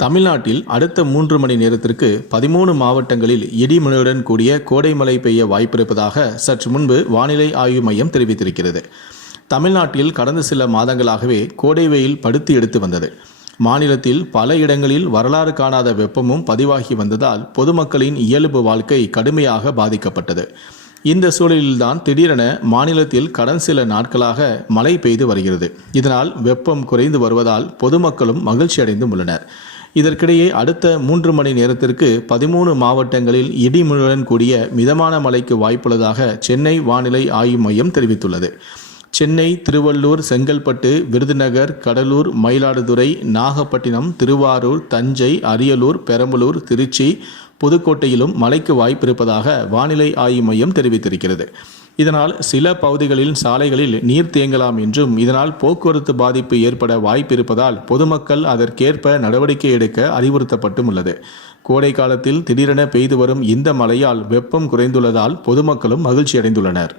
தமிழ்நாட்டில் அடுத்த மூன்று மணி நேரத்திற்கு பதிமூணு மாவட்டங்களில் இடிமழையுடன் கூடிய கோடை மழை பெய்ய வாய்ப்பிருப்பதாக சற்று முன்பு வானிலை ஆய்வு மையம் தெரிவித்திருக்கிறது. தமிழ்நாட்டில் கடந்த சில மாதங்களாகவே கோடை வெயில் படுத்து எடுத்து வந்தது. மாநிலத்தில் பல இடங்களில் வரலாறு காணாத வெப்பமும் பதிவாகி வந்ததால் பொதுமக்களின் இயல்பு வாழ்க்கை கடுமையாக பாதிக்கப்பட்டது. இந்த சூழலில்தான் திடீரென மாநிலத்தில் கடந்த சில நாட்களாக மழை பெய்து வருகிறது. இதனால் வெப்பம் குறைந்து வருவதால் பொதுமக்களும் மகிழ்ச்சி அடைந்தும் உள்ளனர். இதற்கிடையே அடுத்த மூன்று மணி நேரத்திற்கு பதிமூணு மாவட்டங்களில் இடிமுழுடன் கூடிய மிதமான மழைக்கு வாய்ப்புள்ளதாக சென்னை வானிலை ஆய்வு மையம் தெரிவித்துள்ளது. சென்னை திருவள்ளூர் செங்கல்பட்டு விருதுநகர் கடலூர் மயிலாடுதுறை நாகப்பட்டினம் திருவாரூர் தஞ்சை அரியலூர் பெரம்பலூர் திருச்சி புதுக்கோட்டையிலும் மழைக்கு வாய்ப்பிருப்பதாக வானிலை ஆய்வு மையம் தெரிவித்திருக்கிறது. இதனால் சில பகுதிகளில் சாலைகளில் நீர் தேங்கலாம் என்றும் இதனால் போக்குவரத்து பாதிப்பு ஏற்பட வாய்ப்பிருப்பதால் பொதுமக்கள் அதற்கேற்ப நடவடிக்கை எடுக்க அறிவுறுத்தப்பட்டும் உள்ளது. கோடை காலத்தில் திடீரென பெய்து வரும் இந்த மழையால் வெப்பம் குறைந்துள்ளதால் பொதுமக்களும் மகிழ்ச்சி அடைந்துள்ளனர்